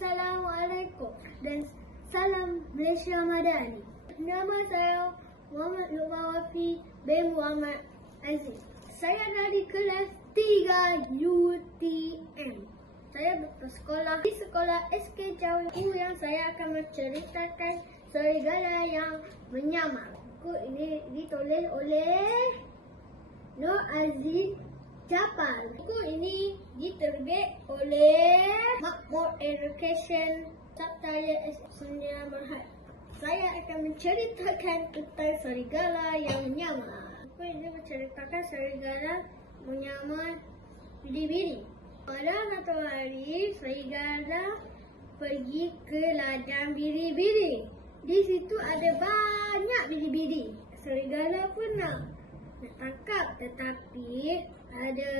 Assalamualaikum dan salam Malaysia Madani. Nama saya Muhammad Lukman Wafi bin Muhammad Aziz. Saya dari kelas 3 UTM. Saya bersekolah di sekolah SK Jauh yang saya akan menceritakan serigala yang menyamar. Buku ini ditulis oleh Nur Aziz Japar. Buku ini diterbit oleh Makmur Education, Sabtaya S9 Berhad. Saya akan menceritakan tentang serigala yang menyamar. Buku ini menceritakan serigala menyamar biri-biri. Pada satu hari, serigala pergi ke ladang biri-biri. Di situ ada banyak biri-biri. Serigala pun nak tangkap, tetapi ada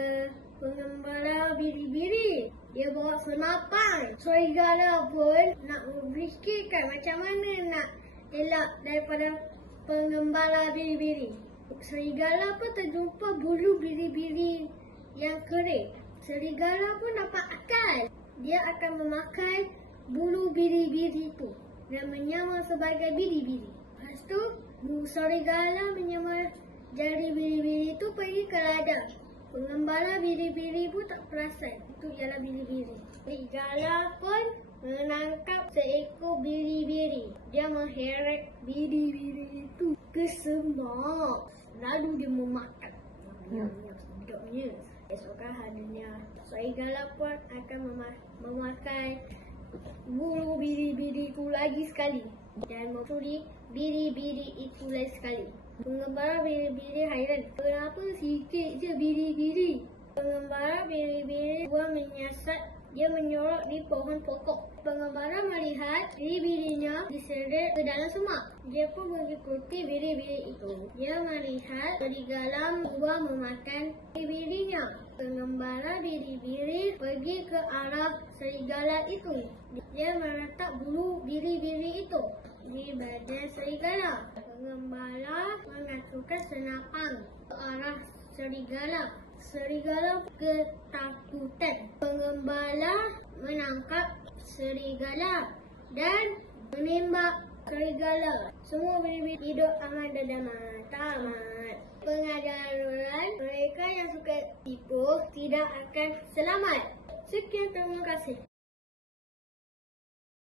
pengembara biri-biri. Dia bawa senapan. Serigala pun nak memikirkan macam mana nak elak daripada pengembara biri-biri. Serigala pun terjumpa bulu biri-biri yang kering. Serigala pun dapat akal. Dia akan memakai bulu biri-biri itu dan menyamar sebagai biri-biri. Lepas tu, serigala menyamar jari biri-biri itu pergi ke ladang. Pengembara biri-biri pun tak perasan itu ialah biri-biri. Serigala pun menangkap seekor biri-biri. Dia mengheret biri-biri itu ke semak. Lalu dia memakan. Sedapnya. Esokkan harinya, serigala pun akan memakai bulu biri-biri itu lagi sekali dan mencuri biri-biri itu lagi sekali. Pengembara biri-biri hairan. Kenapa sikit je biri-biri? Pengembara biri-biri buang menyiasat. Dia menyorok di pohon pokok. Pengembara melihat biri-birinya diseret ke dalam semak. Dia pun mengikuti biri-biri itu. Dia melihat serigala buang memakan biri-birinya. Pengembara biri-biri pergi ke arah serigala itu. Dia meletak bulu biri-biri itu di badan serigala. Pengembara mengacungkan senapan ke arah serigala. Serigala ketakutan. Pengembala menangkap serigala dan menembak serigala. Semua biri-biri hidup aman dan damai. Tamat. Pengajaran mereka yang suka tipu tidak akan selamat. Sekian, terima kasih.